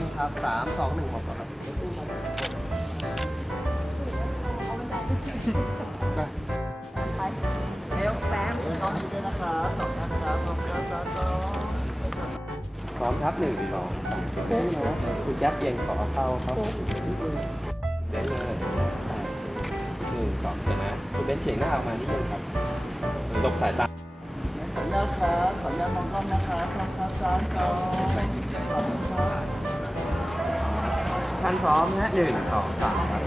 นึงครับสามสองหนึ่งบอกก่อนครับได้เอลแป๊บน้องด้วยนะครับสองท่านครับสองครับสองพร้อมครับหนึ่งสองสามคุณแจ๊บเอียงขอเข้าครับเบนเลยหนึ่งสองเดี๋ยนะคุณเบนเฉียงหน้าออกมานิดนึงครับหลบสายตาขออนุญาตครับขออนุญาตมองกล้องนะครับสองครับสามสองขอบคุณครับ ท่านพร้อมนะหนึ่งสองสามครับ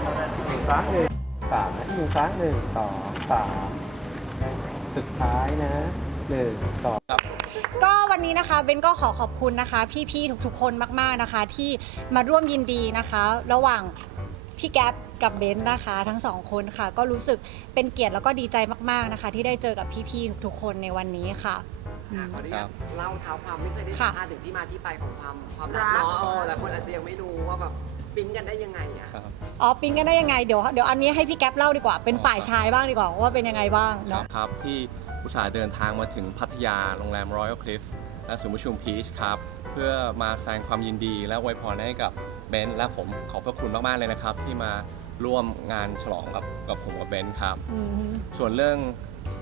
หนึ่งครั้งหนึ่งสามนะหนึ่งครั้งหนึ่งสองสามสุดท้ายนะหนึ่งสองก็วันนี้นะคะเบนก็ขอขอบคุณนะคะ พี่ๆทุกๆคนมากๆนะคะ ที่มาร่วมยินดีนะคะ ระหว่างพี่แก๊ปกับเบนนะคะ ทั้งสองคนค่ะ ก็รู้สึกเป็นเกียรติแล้วก็ดีใจมากๆนะคะ ที่ได้เจอกับพี่ๆทุกๆคนในวันนี้ค่ะอืมขออนุญาตเล่าเท้าความไม่เคยได้สัค่ะมภาษณ์ถึงที่มาที่ไปของความความรักเนาะเออหลายคนอาจจะยังไม่รู้ว่าแบบ ปิ๊งกันได้ยังไงอะอ๋อปิ๊งกันได้ยังไงเดี๋ยวเดี๋ยวอันนี้ให้พี่แก๊ปเล่าดีกว่า เป็นฝ่ายชายบ้างดีกว่าว่าเป็นยังไงบ้างเนาะครับที่อุตส่าห์เดินทางมาถึงพัทยาโรงแรม Royal Cliff และศูนย์ประชุมพีชครับ เพื่อมาแสดงความยินดีและอวยพรให้กับเบนซ์และผมขอบพระคุณมากๆเลยนะครับ ที่มาร่วมงานฉลองกับกับผมกับเบนซ์ครับ อืมส่วนเรื่อง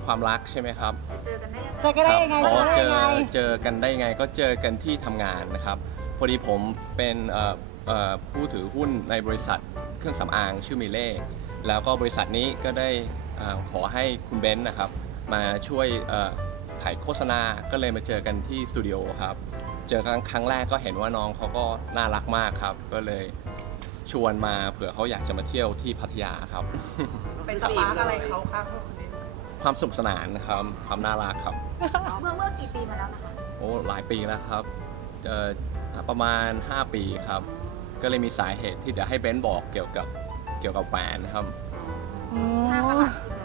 ความรักใช่ไหมครับ เจอกันได้ยังไงครับเจอกันได้เจยังอไงเจอกันได้ยังไงก็เจอกันที่ทำงานนะครับ พอดีผมเป็นเอ่อเอ่อ ผู้ถือหุ้นในบริษัทเครื่องสำอางชื่อมิเล่แล้วก็บริษัทนี้ก็ได้เอ่อขอให้คุณเบนซ์นะครับมาช่วยเอ่อถ่ายโฆษณา ก็เลยมาเจอกันที่สตูดิโอครับ เจอกันครั้งแรกก็เห็นว่าน้องเขาก็น่ารักมากครับ ก็เลยชวนมาเผื่อเขาอยากจะมาเที่ยวที่พัทยาครับ เป็นสธีปามร์กเลอะไรยเขาคะพวกคนนี้ความสนุขสนานนะครับ ความน่ารักครับ เมื่อเมื่อกี่ปีมาแล้วนะคะ โอ้หลายปีแล้วครับเอ่อประมาณ 5 ปีครับ ก็เลยมีสาเหตุที่เดี๋ยวให้เบนซ์บอกเกี่ยวกับเกี่ยวกับแหวนครับอืห้ากะมลัดใช่ไหม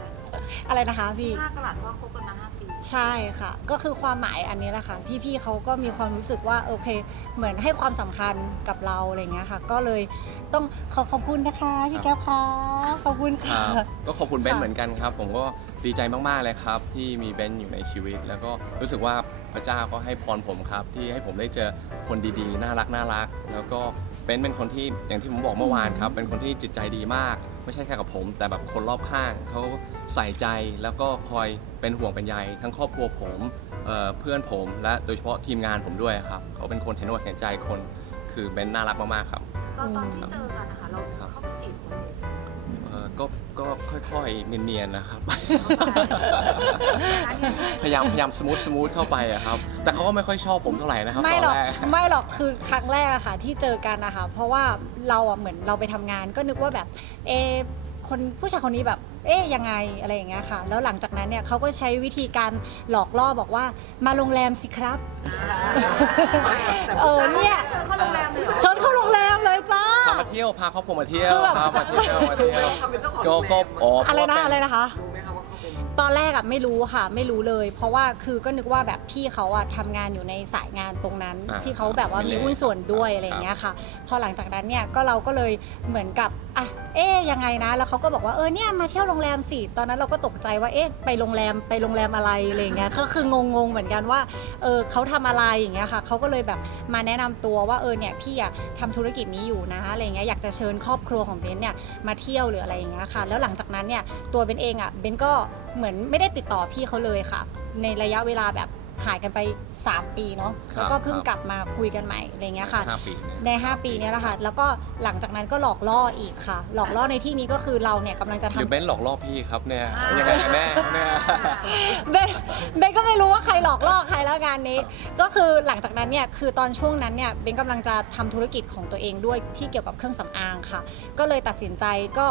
อะไรนะคะพี่ ห้ากะลัดว่าคบกันมาห้าปีใช่ค่ะ ก็คือความหมายอันนี้แหละค่ะที่พี่เขาก็มีความรู้สึกว่าโอเค เหมือนให้ความสำคัญกับเราอะไรเงี้ยค่ะ ก็เลยต้องขอขอบคุณนะคะพี่แก้วค่ะขอบคุณคค่ะ รับก็ขอบคุณเบนซ์ค่ะเหมือนกันครับ ผมก็ดีใจมากๆเลยครับ ที่มีเบนซ์อยู่ในชีวิต แล้วก็รู้สึกว่าพระเจ้าก็ให้พรผมครับ ที่ให้ผมได้เจอคนดีๆ น่ารักน่ารักแล้วก็ เบนซ์เป็นคนที่อย่างที่ผมบอกเมื่อวานครับ เป็นคนที่จิตใจดีมาก ไม่ใช่แค่กับผม แต่แบบคนรอบข้างเขาใส่ใจแล้วก็คอยเป็นห่วงเป็นใยทั้งครอบครัวผมเอ่อเพื่อนผมและโดยเฉพาะทีมงานผมด้วยครับเขาเป็นคนเห็นอกเห็นใจคน คือเบนซ์น่ารักมากๆครับ ตอนตอนที่เจอกัน ก็ก็ค่อยๆเนียนๆนะครับเข้าไปร้านยังไงพยายามพยายามสมูทสมูทเข้าไปอะครับ แต่เขาก็ไม่ค่อยชอบผมเท่าไหร่นะครับไม่ตอนหรอกแรกไม่หรอกคือครั้งแรกอะค่ะที่เจอกันนะคะเพราะว่าเราอะเหมือนเราไปทำงานก็นึกว่าแบบเอะคนผู้ชายคนนี้แบบ เอ๊ยยังไงอะไรอย่างเงี้ยค่ะ แล้วหลังจากนั้นเนี่ยเขาก็ใช้วิธีการหลอกล่อบอกว่ามาโรงแรมสิครับ เออเนี่ยเจอเข้าโรงแรมเลยเหรอช มาเที่ยวพาครอบครัวมาเที่ยวคือแบบพามาเที่ยวมาเที่ยวเขาเป็นเจ้าของก็โรงแรก็มอ๋ออะไรเพานะว่าเป็อะไรนะคะ ตอนแรกอะไม่รู้ค่ะ ไม่รู้เลย เพราะว่าคือก็นึกว่าแบบพี่เขาอะทำงานอยู่ในสายงานตรงนั้น อ่าที่เขาแบบว่ามีหุ้นส่วนด้วยอะไรอย่างเงี้ยค่ะ พอหลังจากนั้นเนี่ยก็เราก็เลยเหมือนกับอะเอ๊ยยังไงนะแล้วเขาก็บอกว่าเออเนี่ยมาเที่ยวโรงแรมสิตอนนั้นเราก็ตกใจว่าเอ๊ะไปโรงแรมไปโรงแรมอะไรอะไรอย่างเงี้ยก็คืองงๆเหมือนกันว่าเออเขาทำอะไรอย่างเงี้ยค่ะเขาก็เลยแบบมาแนะนำตัวว่าเออเนี่ยพี่อะทำธุรกิจนี้อยู่นะอะไรอย่างเงี้ยอยากจะเชิญครอบครัวของเบนเนี่ย มาเที่ยวหรืออะไรอย่างเงี้ยค่ะ แล้วหลังจากนั้นเนี่ยตัวเบนเองอะเบนก็เหมือนไม่ได้ติดต่อพี่เขาเลยค่ะ ในระยะเวลาแบบหายกันไป 3 ปีเนาะครับแล้วก็เพิ่งครับ กลับมาคุยกันใหม่อะไรเงี้ยค่ะ ห้าปีเนี่ย ใน 5 ปีเนี้แหละค่ะ แล้วก็หลังจากนั้นก็หลอกล่ออีกค่ะ หลอกล่อในที่นี้ก็คือเราเนี่ยกำลังจะหรือทำเบนซ์หลอกล่อพี่ครับเนี่ยยังไงกันแน่เนี่ย เบนเบนก็ไม่รู้ว่าใครหลอกล่อใครแล้วงานนี้ ก็คือหลังจากนั้นเนี่ยคือตอนช่วงนั้นเนี่ยเบนกำลังจะทำธุรกิจของตัวเองด้วยที่เกี่ยวกับเครื่องสำอางค่ะ ก็เลยตัดสินใจก็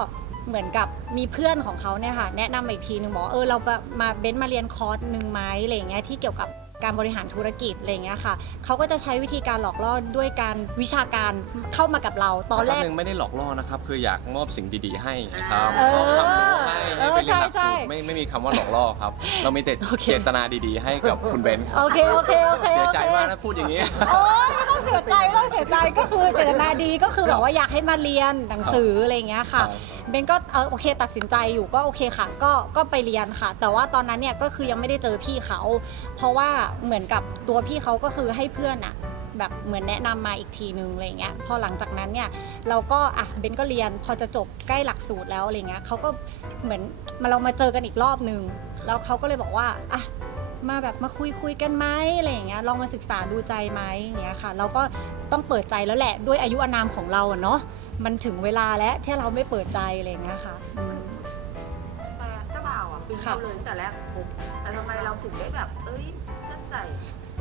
เหมือนกับมีเพื่อนของเขาเนี่ยค่ะแนะนำมาอีกทีหนึ่งบอกว่าเออเรามาเบนมาเรียนคอร์สหนึ่งไหมอะไรอย่างเงี้ยที่เกี่ยวกับ การบริหารธุรกิจอะไรอย่างเงี้ยค่ะเขาก็จะใช้วิธีการหลอกล่อด้วยการวิชาการเข้ามากับเราตอนแรก หนึ่งไม่ได้หลอกล่อนะครับ คืออยากมอบสิ่งดีๆให้ครับเออมอบความรู้ให้เอให้อไปเรียนหลักใช่สูใช่ตรไม่ไม่มีคำว่าหลอกล่อครับ เรามีแต่โอเคเจตนาดีๆ ให้กับคุณเบนซ์ครับโอเคโอเคโอเคเสียโอใจเคมากนะพูดอย่างนี้ โอ๊ยไม่ต้องเสียใจไม่ต้องเสียใจก็คือเจตนาดีก็คือแบบว่าอยากให้มาเรียนหนังสืออะไรอย่างเงี้ยค่ะครับเบนก็เออโอเคตัดสินใจอยู่ก็โอเคค่ะ ก็ก็ไปเรียนค่ะ แต่ว่าตอนนั้นเนี่ยก็คือยังไม่ได้เจอพี่เขา เพราะว่าเหมือนกับตัวพี่เขาก็คือให้เพื่อนอะแบบเหมือนแนะนำมาอีกทีนึงอะไรเงี้ยพอหลังจากนั้นเนี่ยเราก็อะเบนก็เรียนพอจะจบใกล้หลักสูตรแล้วอะไรเงี้ยเขาก็เหมือนมาเรามาเจอกันอีกรอบนึง แล้วเขาก็เลยบอกว่าอะมาแบบมาคุยคุยกันไหมอะไรอย่างเงี้ยลองมาศึกษาดูใจไหมอย่างเงี้ยค่ะเราก็ต้องเปิดใจแล้วแหละด้วยอายุอานามของเราอะเนาะมันถึงเวลาแล้วที่เราไม่เปิดใจอะไรอย่างเงี้ยค่ะอืมแต่เจ้าบ่าวอะปีนค่ะเขาเลยตั้งแต่แรกปุ๊บแต่ทำไมเราถึงได้แบบเอ้ยจะ ใส่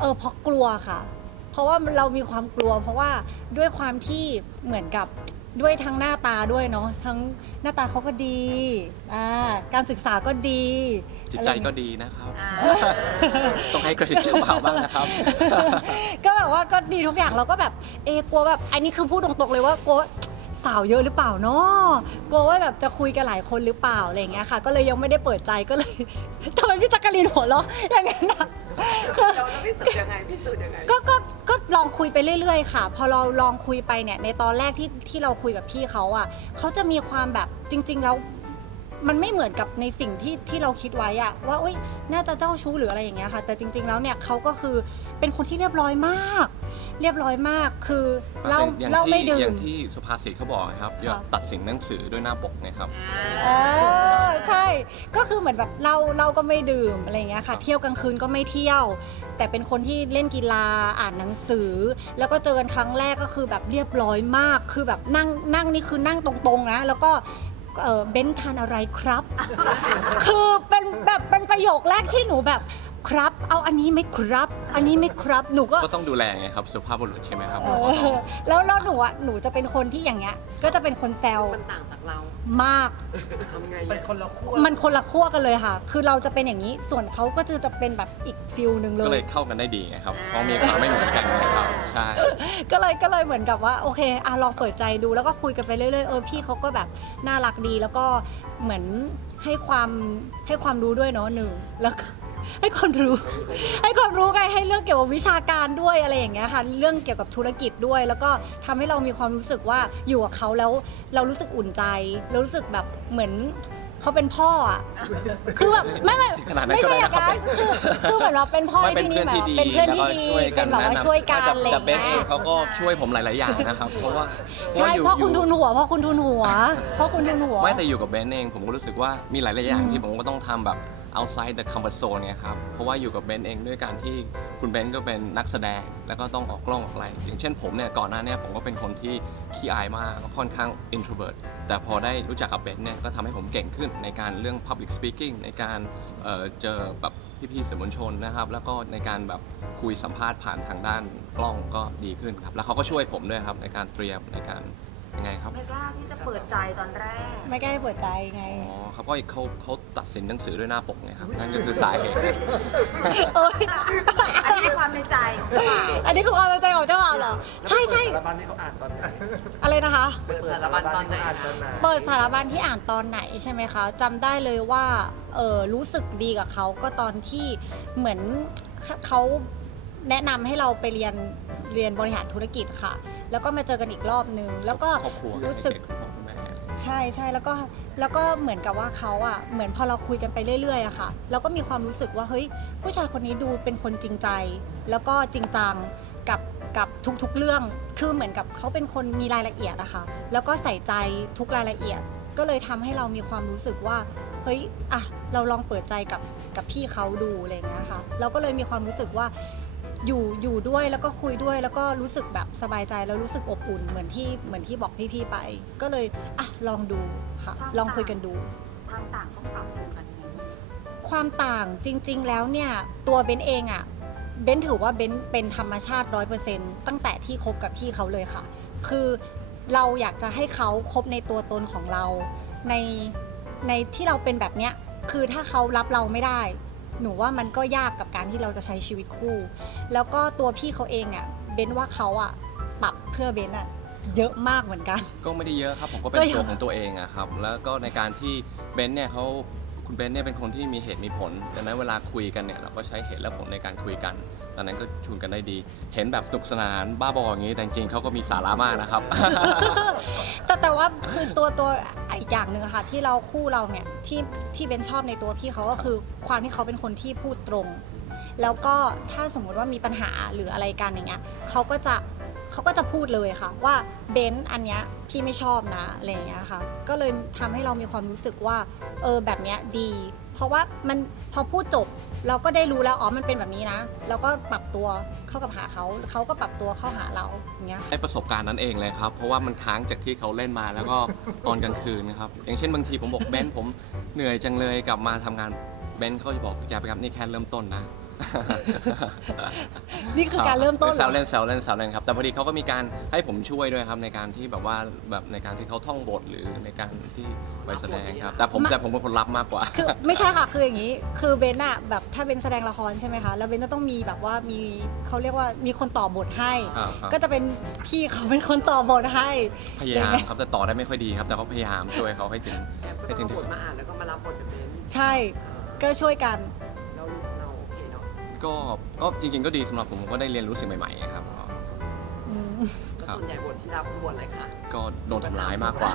เออเพราะกลัวค่ะ เพราะว่าเรามีความกลัว เพราะว่าด้วยความที่เหมือนกับด้วยทั้งหน้าตาด้วยเนาะทั้งหน้าตาเขาก็ดีอ่าการศึกษาก็ดีจิตใจก็ดีนะครับ อ่าต้องให้เครดิตเจ้าบ่าวบ้างนะครับ ก็แบบว่าก็ดีทุกอย่างเราก็แบบเอะกลัวแบบอันนี้คือพูดตรงๆเลยว่ากลัวสาวเยอะหรือเปล่าเนาะกลัวว่าแบบจะคุยกันหลายคนหรือเปล่าอะไรอย่างเงี้ยค่ะ ก็เลยยังไม่ได้เปิดใจก็เลย ทำไมพี่จักรีนหัวเราะอย่างนั้นนะ เราเราพิสูจน์ยังไงพิสูจน์ยังไงก็ก็ก็ลองคุยไปเรื่อยๆ ค่ะ พอเราลองคุยไปเนี่ยในตอนแรกที่ที่เราคุยกับพี่เขาอะเขาจะมีความแบบจริง ๆ แล้วมันไม่เหมือนกับในสิ่งที่ที่เราคิดไว้อะว่าอุ้ยน่าจะเจ้าชู้หรืออะไรอย่างเงี้ยค่ะ แต่จริง ๆแล้วเนี่ยเขาก็คือเป็นคนที่เรียบร้อยมาก เรียบร้อยมากคือเราอย่างเราที่ไม่ดื่อย่ามงที่สุภาษิตเขาบอกนะครับอย่าค่ะตัดสินหนังสือด้วยหน้าปกนะครับ เออใช่ก็คือเหมือนแบบเราเราก็ไม่ดื่มอะไรอย่างเงี้ยค่ะ เที่ยวกลางคืนก็ไม่เที่ยว แต่เป็นคนที่เล่นกีฬาอ่านหนังสือ แล้วก็เจอกันครั้งแรกก็คือแบบเรียบร้อยมาก คือแบบนั่งนั่งนี่คือนั่งตรงๆนะ แล้วก็เออเบ้นทานอะไรครับ คือเป็นแบบเป็นประโยคแรกที่หนูแบบ ครับ เอาอันนี้ไหมครับ อันนี้ไหมครับ หนูก็ ก็ต้องดูแลไงครับสุภาพบุรุษใช่ไหมครับเอเราก็ต้องอแล้วแล้วหนูอะ หนูจะเป็นคนที่อย่างเงี้ย ก็จะเป็นคนแซวมันต่างจากเรามาก ทำไงเป็นคนละขั้วมันคนละขั้วกันเลยค่ะ คือเราจะเป็นอย่างนี้ ส่วนเขาก็จะจะเป็นแบบอีกฟิลหนึ่งเลก็เลย ยเข้ากันได้ดีไงครับเพราะมีความไม่เหมือนกันนะครับ ใช่ ก็เลยก็เลยเหมือนกับว่าโอเคอะลองเปิดใจดูแล้วก็คุยกันไปเรื่อยๆเออพี่เขาก็แบบน่ารักดีแล้วก็เหมือนให้ความให้ความรู้ด้วยเนาะหนึ่งแล้วก็ ให้ความรู้ ให้ความรู้ไงให้เรื่องเกี่ยวกับวิชาการด้วยอะไรอย่างเงี้ยค่ะเรื่องเกี่ยวกับธุรกิจด้วย แล้วก็ทำให้เรามีความรู้สึกว่าอยู่กับเขาแล้วเรารู้สึกอุ่นใจเรารู้สึกแบบเหมือนเขาเป็นพ่ออะคือแบบไม่ไม่ขนาดนั้นไม่ใช่อย่างก็ได้นั้นนะครับคือคือเหมือนเราเป็นพ่อไม่ในเป็นที่เพื่นี้อนแบบที่ดีเป็นเพื่อนที่ดีเป็นแบบว่าช่วยกันอะไรอแต่ย่างเบนเอเงี้งยเขาก็ช่วยผมหลาย ๆ อย่างนะครับเพราะว่าใช่อยู่เพราะคุณอยู่ทุนหัวเพราะคุณทุนหัวเพราะคุณทุนหัวไม่แต่อยู่กับเบนเองผมก็รู้สึกว่ามีหลาย ๆ อย่างอืมที่ผมก็ต้องทำแบบ outside the comfort zone ไงครับ เพราะว่าอยู่กับเบนเองด้วยการที่คุณเบนก็เป็นนักแสดง แล้วก็ต้องออกกล้องออกอะไร อย่างเช่นผมเนี่ยก่อนหน้าเนี้ผมก็เป็นคนที่ขี้อายมากค่อนข้าง introvert แต่พอได้รู้จักกับเบนเนี่ยก็ทำให้ผมเก่งขึ้นในการเรื่อง public speaking ในการเเจอแบบพี่ๆสื่อมวลชนนะครับ แล้วก็ในการแบบคุยสัมภาษณ์ผ่านทางด้านกล้องก็ดีขึ้นครับ แล้วเขาก็ช่วยผมด้วยครับในการเตรียมในการ ยังไงครับไม่กล้าที่จะเปิดใจตอนแรก ไม่ใกล้เปิดใจไง อ๋อครับเพราะเขาเขาตัดสินหนังสือด้วยหน้าปกไงครับนั่นก็คือสาเหตุเอ้ยอันนี้คือความในใจของเจ้าบ่าวอันนี้คือความตั้งใจของเจ้าบ่าวเหรอ ใช่ใช่สารบัญที่เขาอ่านตอนไหนอะไรนะคะ เปิดสารบัญตอนไหนอ่านตคะอนไหนเปิดสารบัญที่อ่านตอนไหนใช่ไหมคะจำได้เลยว่าเออรู้สึกดีกับเขาก็ตอนที่เหมือนเขาแนะนำให้เราไปเรียนเรียนบริหารธุรกิจค่ะ แล้วก็มาเจอกันอีกรอบนึง แล้วก็ครอบครัวรู้สึกเด็ๆคุณพ่อคุณแม่ใช่ใช่แล้วก็แล้วก็เหมือนกับว่าเขาอะเหมือนพอเราคุยกันไปเรื่อยๆอะค่ะ เราก็มีความรู้สึกว่าเฮ้ยผู้ชายคนนี้ดูเป็นคนจริงใจ แล้วก็จริงจังกับกับทุกๆเรื่อง คือเหมือนกับเขาเป็นคนมีรายละเอียดอะค่ะ แล้วก็ใส่ใจทุกรายละเอียด ก็เลยทำให้เรามีความรู้สึกว่าเฮ้ยอะเราลองเปิดใจกับกับพี่เขาดูอะไรอย่างเงี้ยค่ะ เราก็เลยมีความรู้สึกว่า อยู่อยู่ด้วยแล้วก็คุยด้วยแล้วก็รู้สึกแบบสบายใจแล้วรู้สึกอบอุ่นเหมือนที่เหมือนที่บอกพี่ๆไป ก็เลยอะลองดูค่ะ ลองคุยกันดู ความต่างต้องปรับจูนกันยังไงความต่างจริง ๆ แล้วเนี่ยตัวเบนเองอะ่ะเบนถือว่าเบนเป็นธรรมชาติร้อยเปอร์เซ็นตั้งแต่ที่คบกับพี่เขาเลยค่ะ คือเราอยากจะให้เขาคบในตัวตนของเรา ในในที่เราเป็นแบบเนี้ยคือถ้าเขารับเราไม่ได้ หนูว่ามันก็ยากกับการที่เราจะใช้ชีวิตคู่ แล้วก็ตัวพี่เขาเองอะเบนว่าเขาอะปรับเพื่อเบนอะเยอะมากเหมือนกัน ก็ไม่ได้เยอะครับผมก็เป็นก็เยตัวอะของตัวเองอะครับ แล้วก็ในการที่เบนซ์เนี่ยเขาคุณเบนซ์เนี่ยเป็นคนที่มีเหตุมีผลดังนั้นเวลาคุยกันเนี่ยเราก็ใช้เหตุและผลในการคุยกัน ตอนนั้นก็ชวนกันได้ดี เห็นแบบสนุกสนานบ้าบออย่างนี้แต่จริงๆเขาก็มีสาระมากนะครับ แต่แต่ว่าคือตัวตัวอีกอย่างหนึ่งอะค่ะ ที่เราคู่เราเนี่ยที่ที่เบนชอบในตัวพี่เขาก็คือความที่เขาเป็นคนที่พูดตรง แล้วก็ถ้าสมมุติว่ามีปัญหาหรืออะไรกันอย่างเงี้ยเขาก็จะ เขาก็จะพูดเลยค่ะ ว่าเบนซ์อันเนี้ยพี่ไม่ชอบนะอะไรอย่างเงี้ยค่ะ ก็เลยทำให้เรามีความรู้สึกว่าเออแบบเนี้ยดี เพราะว่ามันพอพูดจบเราก็ได้รู้แล้วอ๋อมันเป็นแบบนี้นะแล้วก็ปรับตัวเข้ากับหาเขาเขาก็ปรับตัวเข้าหาเราอย่างเงี้ยได้ประสบการณ์นั้นเองเลยครับ เพราะว่ามันค้างจากที่เขาเล่นมาแล้วก็ตอนกลางคืนนะครับอย่างเช่นบางทีผมบอกเบนซ์ผมเหนื่อยจังเลยกลับมาทำงานเบนซ์เขาจะบอกอย่าไปครับนี่แค่เริ่มต้นนะ นี่คือการเริ่มต้นแซวเหรเล่อนแซวเล่นแซวเล่นครับ แต่พอดีเขาก็มีการให้ผมช่วยด้วยครับ ในการที่แบบว่าแบบในการที่เขาท่องบทหรือในการที่ไปแสดงครับ แต่ผมแต่ผมเป็นคนรับมากกว่า คือไม่ใช่ค่ะ คืออย่างนี้ คือเบนอะแบบถ้าเป็นแสดงละครใช่ไหมคะ แล้วเบนจะต้องมีแบบว่ามีเขาเรียกว่ามีคนต่อบทให้ ครับครับ ก็จะเป็นพี่เขาเป็นคนต่อบทให้ พยายามครับแต่ต่อได้ไม่ค่อยดีครับ แต่เขาพยายามช่วยเขาให้ถึง แอปก็ให้ต้ถึองงที่สุดเอาบทมาอ่านแล้วก็มารับบทกับเบนซ์ใช่ ก็ช่วยกัน ก็ก็จริง ๆ ก็ดีสำหรับผมผมก็ได้เรียนรู้สิ่งใหม่ๆครับ อืมแล้วครับส่วนใหญ่บทที่รับคือบทอะไรคะก็โดนทำร้ายมากกว่า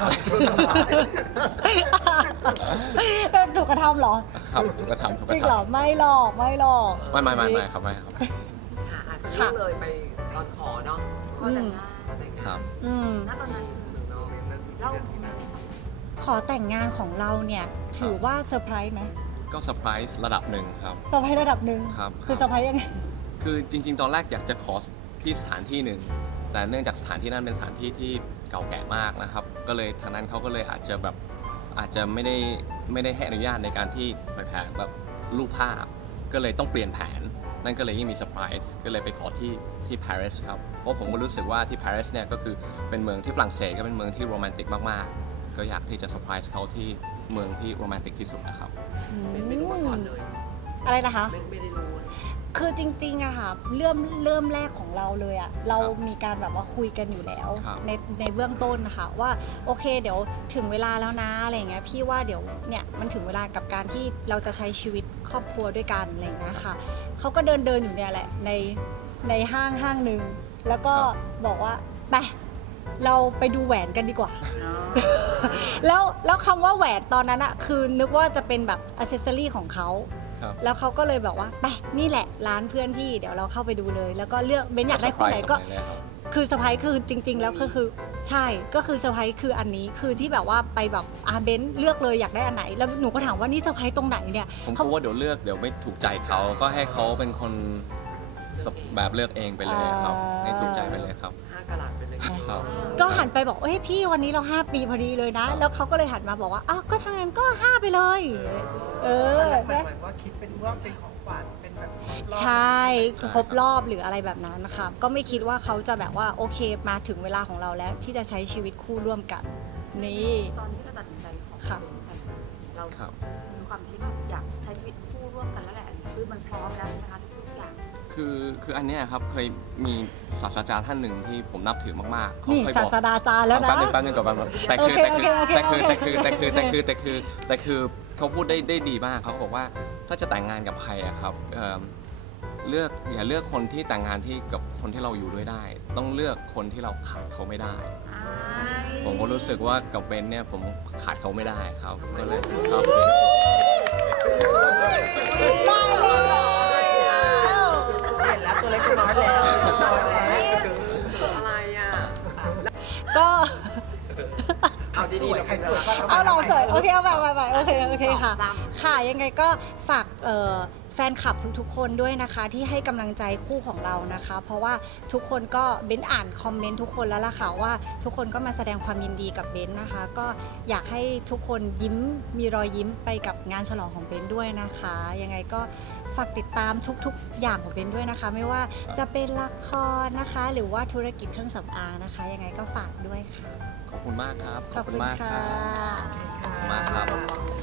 ถูกกระทำเหรอ ครับถูกกระทำถูกกจริระงเหรอทำไม่หรอก ไม่หรอกไม่ไม่ไม่ไม่ครับไม่ครับ ค่ะอาจจะเรื่องเลยไปตอนขอเนาะขอแต่งงานขอแต่งครังานบ อืม ณตอนนั้นเนาะเราขอแต่งงานของเราเนี่ย ถือว่าเซอร์ไพรส์ไหม ก็เซอร์ไพรส์ระดับหนึ่งครับเซอร์ไพรส์ระดับหนึ่งครับคือเซอร์ไพรส์ยังไงคือจริง ๆ ตอนแรกอยากจะขอที่สถานที่หนึ่ง แต่เนื่องจากสถานที่นั้นเป็นสถานที่ที่เก่าแก่มากนะครับ ก็เลยทางนั้นเขาก็เลยอาจจะแบบอาจจะไม่ได้ไม่ได้ให้อนุญาตในการที่เผยแผ่แบบรูปภาพ ก็เลยต้องเปลี่ยนแผน นั่นก็เลยยิ่งมีเซอร์ไพรส์ก็เลยไปขอที่ที่ปารีสครับ เพราะผมก็รู้สึกว่าที่ปารีสเนี่ยก็คือเป็นเมืองที่ฝรั่งเศสก็เป็นเมืองที่โรแมนติกมากๆ ก็อยากที่จะเซอร์ไพรส์เขาที่ เมืองที่โรแมนติกที่สุดนะครับ ไม่ไม่รู้มาก่อนเลย อะไรนะคะ ไม่ไม่ได้รู้คือจริงๆอะค่ะเริ่มเริ่มแรกของเราเลยอะเราครับมีการแบบว่าคุยกันอยู่แล้ว ครับ ในในเบื้องต้นนะคะว่าโอเคเดี๋ยวถึงเวลาแล้วนะอะไรอย่างเงี้ยพี่ว่าเดี๋ยวเนี่ยมันถึงเวลากับการที่เราจะใช้ชีวิตครอบครัวด้วยกันอะไรอย่างเงี้ยค่ะเขาก็เดินเดินอยู่เนี่ยแหละในในห้างห้างหนึ่งแล้วก็บอกว่าไป เราไปดูแหวนกันดีกว่า แล้วแล้วคำว่าแหวนตอนนั้นอะคือนึกว่าจะเป็นแบบอ c เซสซอรี่ของเขา ครับ แล้วเขาก็เลยบอกว่าไปนี่แหละร้านเพื่อนพี่เดี๋ยวเราเข้าไปดูเลย แล้วก็เลือกเบนอยากได้คนไหนก็เซอร์พรส์เลยครับ คือเซอร์ไพรส์คือจริง ๆ แล้วก็คือใช่ก็คือเซอร์ไพรส์คืออันนี้คือที่แบบว่าไปแบบอาเบนเลือกเลยอยากได้อันไหน แล้วหนูก็ถามว่านี่เซอร์ไพรส์ตรงไหนเนี่ย ผมกลัวว่าเดี๋ยวเลือกเดี๋ยวไม่ถูกใจเขาก็ให้เขาเป็นคน แบบเลือกเองไปเลยครับอ่า ให้ถูกใจไปเลยครับ ห้ากะลัดไปเลยครับ ก็หันไปบอกเอ้ยพี่วันนี้เรา5ปีพอดีเลยนะ แล้วเขาก็เลยหันมาบอกว่าอ้าวก็ทางนั้นก็5ไปเลย เออเหมือนเหมือนว่าคิดเป็นว่าเป็นของขวัญเป็นแบบรอบใช่ครบรอบหรืออะไรแบบนั้นนะคะก็ไม่คิดว่าเขาจะแบบว่าโอเคมาถึงเวลาของเราแล้วที่จะใช้ชีวิตคู่ร่วมกันนี่ ตอนที่เราตัดสินใจขอค่ะแต่งงานเราครับ มีความคิดว่าอยากใช้ชีวิตคู่ร่วมกันแล้วแหละคือมันพร้อมแล้วใช่ไหมคะทุกๆอย่าง คือคืออันเนี้ยครับเคยมีศาสตราจารย์ท่านหนึ่งที่ผมนับถือมากๆเขานี่เคยศาบอก สดาจารย์แล้วนะ แป๊บนึงแป๊บนึงก่อนแป๊บนึงแต่คือโอเคแต่คือโอเคแต่คือโอเคแต่คือแต่คือโอเคแต่คือแต่คือแต่คือเขาพูดได้ได้ดีมากเขาบอกว่าถ้าจะแต่งงานกับใครอะครับเอิ่มเลือกอย่าเลือกคนที่แต่งงานที่กับคนที่เราอยู่ด้วยได้ ต้องเลือกคนที่เราขาดเขาไม่ได้ ผมก็รู้สึกว่ากับเบนเนี่ยผมขาดเขาไม่ได้ครับก็เลยครับเห็นแล้วตัว เล็กตัวน้อยแล้วตัวน้อยแล้วอะไรอะ ก็ เอาดีๆเลยใครสวยก็เอาหล่อสวยโอเคเอาแบบแบบโอเคโอเคค่ะสามค่ะยังไงก็ฝากเอ่อแฟนคลับทุกๆ คนด้วยนะคะ ที่ให้กำลังใจคู่ของเรานะคะ เพราะว่าทุกคนก็เบ้นอ่านคอมเมนต์ทุกคนแล้วล่ะค่ะว่าทุกคนก็มาแสดงความยินดีกับเบ้นนะคะ ก็อยากให้ทุกคนยิ้มมีรอยยิ้มไปกับงานฉลองของเบ้นด้วยนะคะ ยังไงก็ ฝากติดตามทุกๆ อย่างของเบ้นด้วยนะคะ ไม่ว่าจะเป็นละครนะคะ หรือว่าธุรกิจเครื่องสำอางนะคะ ยังไงก็ฝากด้วยค่ะ ขอบคุณมากครับขอบคุณมากคค่ะรับขอบคุณมากครับ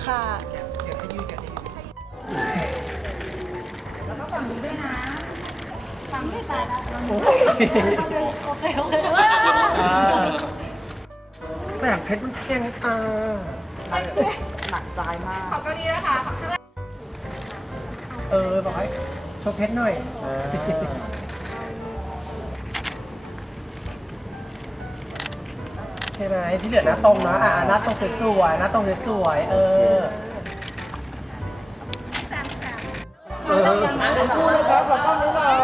ค่ะเดี๋ยวให้ยืดเดี๋ยวให้ยืดแสงเพชรมันแทงตาหนักใจมาก เออบอกให้โชว์เพชรหน่อยใช่ไหมที่เหลือหน้าตรงนะอ่าหน้าตรงสวยๆหน้าตรงสวยๆเออเออพูดเลยครับขอบคุณหน่อย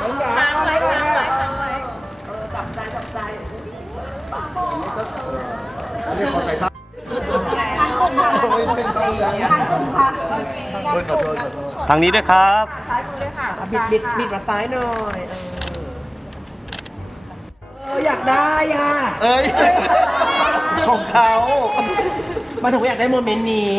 สงสารมากเลยครับเออจับใจจับใจอุ๊ยบ้าบออันนี้ขอใส่ตาไม่เป็นไร โอ้ยขอโทษขอโทษทางนี้ด้วยครับอะบิดบิดบิดมาซ้ายหน่อยเออเอออยากได้อะเอ้ย ของเขา มาถึงว่าอยากได้โมเมนต์นี้